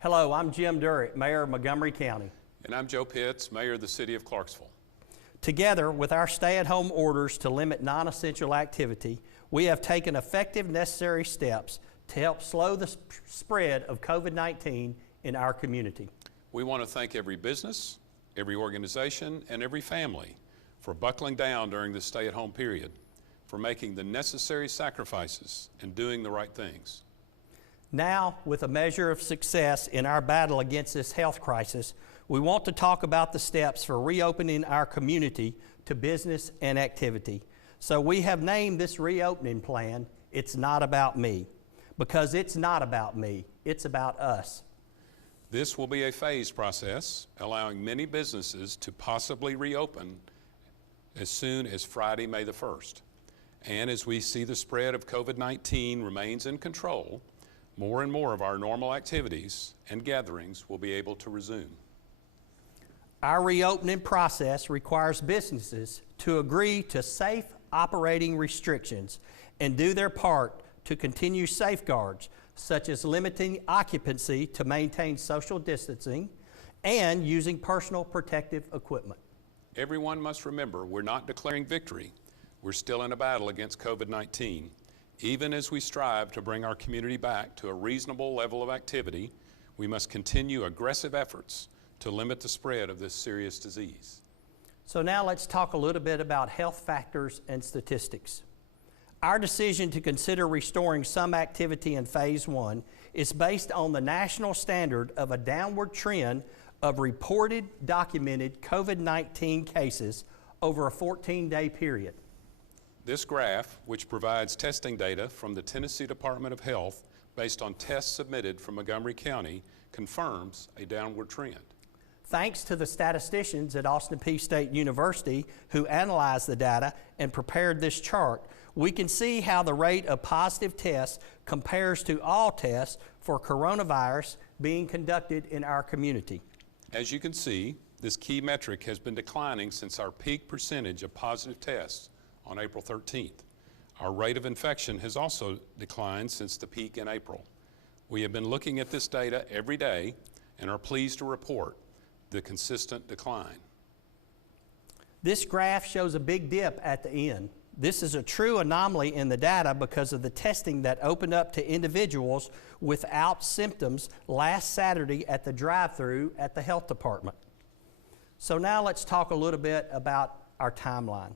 Hello, I'm Jim Durrett, Mayor of Montgomery County. And I'm Joe Pitts, Mayor of the City of Clarksville. Together with our stay-at-home orders to limit non-essential activity, we have taken effective necessary steps to help slow the spread of COVID-19 in our community. We want to thank every business, every organization, and every family for buckling down during the stay-at-home period, for making the necessary sacrifices and doing the right things. Now, with a measure of success in our battle against this health crisis, we want to talk about the steps for reopening our community to business and activity. So we have named this reopening plan, It's Not About Me, because it's not about me, it's about us. This will be a phased process, allowing many businesses to possibly reopen as soon as Friday, May the 1st. And as we see the spread of COVID-19 remains in control, more and more of our normal activities and gatherings will be able to resume. Our reopening process requires businesses to agree to safe operating restrictions and do their part to continue safeguards, such as limiting occupancy to maintain social distancing and using personal protective equipment. Everyone must remember we're not declaring victory. We're still in a battle against COVID-19. Even as we strive to bring our community back to a reasonable level of activity, we must continue aggressive efforts to limit the spread of this serious disease. So now let's talk a little bit about health factors and statistics. Our decision to consider restoring some activity in Phase 1 is based on the national standard of a downward trend of reported documented COVID-19 cases over a 14-day period. This graph, which provides testing data from the Tennessee Department of Health based on tests submitted from Montgomery County, confirms a downward trend. Thanks to the statisticians at Austin Peay State University who analyzed the data and prepared this chart, we can see how the rate of positive tests compares to all tests for coronavirus being conducted in our community. As you can see, this key metric has been declining since our peak percentage of positive tests on April 13th. Our rate of infection has also declined since the peak in April. We have been looking at this data every day and are pleased to report the consistent decline. This graph shows a big dip at the end. This is a true anomaly in the data because of the testing that opened up to individuals without symptoms last Saturday at the drive-thru at the health department. So now let's talk a little bit about our timeline.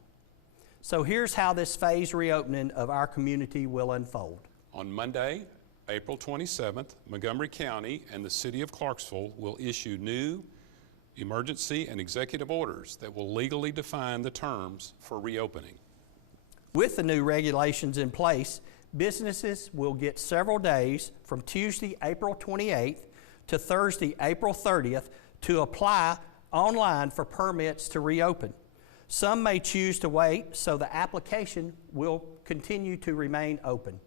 So here's how this phased reopening of our community will unfold. On Monday, April 27th, Montgomery County and the City of Clarksville will issue new emergency and executive orders that will legally define the terms for reopening. With the new regulations in place, businesses will get several days from Tuesday, April 28th to Thursday, April 30th to apply online for permits to reopen. Some may choose to wait, so the application will continue to remain open.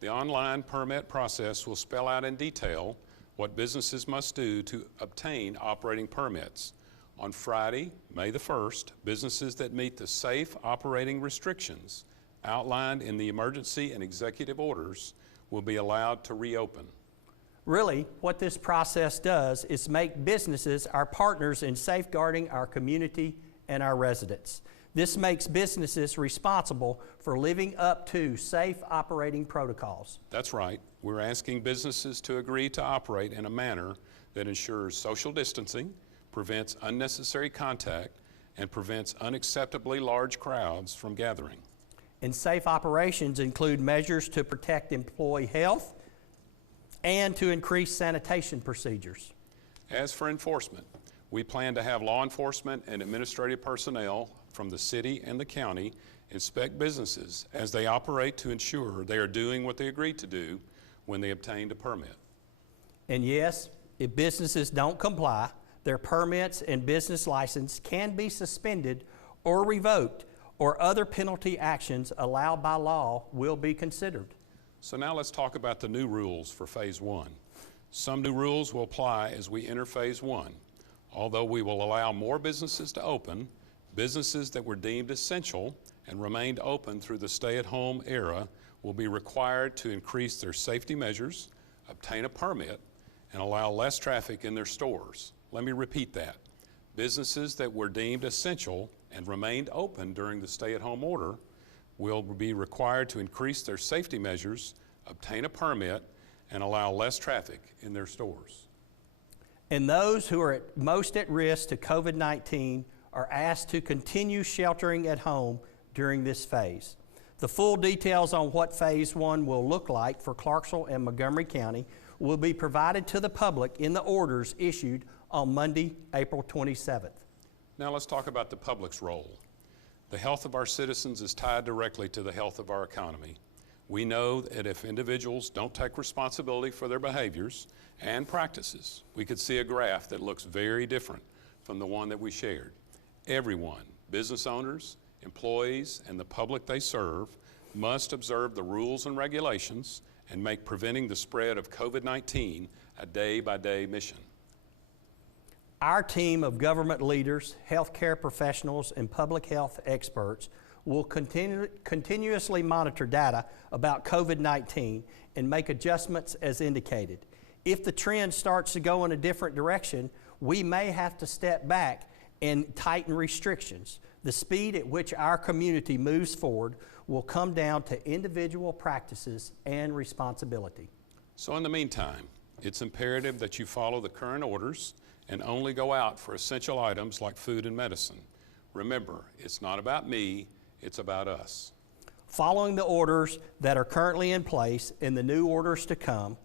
The online permit process will spell out in detail what businesses must do to obtain operating permits. On Friday, May the 1st, businesses that meet the safe operating restrictions outlined in the emergency and executive orders will be allowed to reopen. Really, what this process does is make businesses our partners in safeguarding our community and our residents. This makes businesses responsible for living up to safe operating protocols. That's right. We're asking businesses to agree to operate in a manner that ensures social distancing, prevents unnecessary contact, and prevents unacceptably large crowds from gathering. And safe operations include measures to protect employee health and to increase sanitation procedures. As for enforcement, we plan to have law enforcement and administrative personnel from the city and the county inspect businesses as they operate to ensure they are doing what they agreed to do when they obtained a permit. And yes, if businesses don't comply, their permits and business license can be suspended or revoked, or other penalty actions allowed by law will be considered. So now let's talk about the new rules for Phase 1. Some new rules will apply as we enter Phase 1. Although we will allow more businesses to open, businesses that were deemed essential and remained open through the stay-at-home era will be required to increase their safety measures, obtain a permit, and allow less traffic in their stores. Let me repeat that. Businesses that were deemed essential and remained open during the stay-at-home order will be required to increase their safety measures, obtain a permit, and allow less traffic in their stores. And those who are most at risk to COVID-19 are asked to continue sheltering at home during this phase. The full details on what Phase 1 will look like for Clarksville and Montgomery County will be provided to the public in the orders issued on Monday, April 27th. Now let's talk about the public's role. The health of our citizens is tied directly to the health of our economy. We know that if individuals don't take responsibility for their behaviors and practices, we could see a graph that looks very different from the one that we shared. Everyone, business owners, employees, and the public they serve, must observe the rules and regulations and make preventing the spread of COVID-19 a day-by-day mission. Our team of government leaders, healthcare professionals, and public health experts will continuously monitor data about COVID-19 and make adjustments as indicated. If the trend starts to go in a different direction, we may have to step back and tighten restrictions. The speed at which our community moves forward will come down to individual practices and responsibility. So in the meantime, it's imperative that you follow the current orders and only go out for essential items like food and medicine. Remember, it's not about me, it's about us. Following the orders that are currently in place and the new orders to come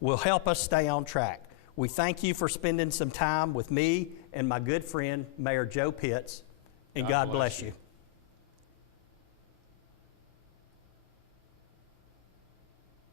will help us stay on track. We thank you for spending some time with me and my good friend, Mayor Joe Pitts, and God bless you.